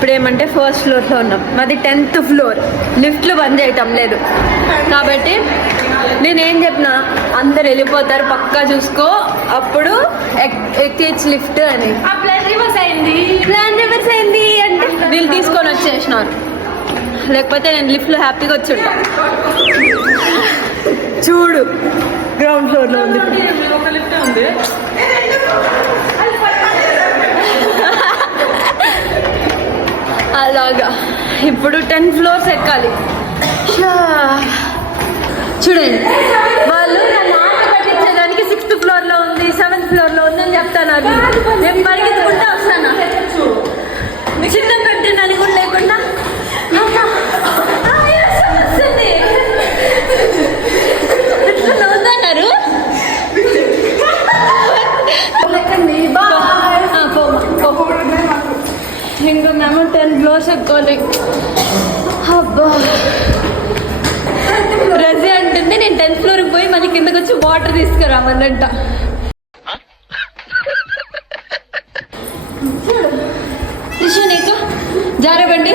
ఇప్పుడు ఏమంటే ఫస్ట్ ఫ్లోర్లో ఉన్నాం, మాది 10th ఫ్లోర్, లిఫ్ట్లు బంద్ చేయటం లేదు. కాబట్టి నేనేం చెప్పినా అందరు వెళ్ళిపోతారు పక్కా చూసుకో, అప్పుడు ఎక్కేజ్ లిఫ్ట్ అని. ప్లాన్ రివర్స్ అయింది అంటే వీళ్ళు తీసుకొని వచ్చేసినారు, లేకపోతే నేను లిఫ్ట్లో హ్యాపీగా వచ్చుంటా. చూడు గ్రౌండ్ ఫ్లోర్లో ఉంది. అలాగా ఇప్పుడు 10 floors ఎక్కాలి. చూడండి వాళ్ళు నా మాట పట్టించడానికి 6th floorలో ఉంది, 7th floorలో ఉంది అని చెప్తాను. నేను పరిగెత్తుకుంటా వస్తాను, చిన్న పెట్టినని కూడా లేకుండా. నవ్వుతున్నారు. ఇంకా మేము 10 floors ఎక్కాలి. అబ్బా రజీ అంటుంది నేను 10th ఫ్లోర్కి పోయి మళ్ళీ కిందకి వచ్చి వాటర్ తీసుకురావాలంట. నీకు జారబండి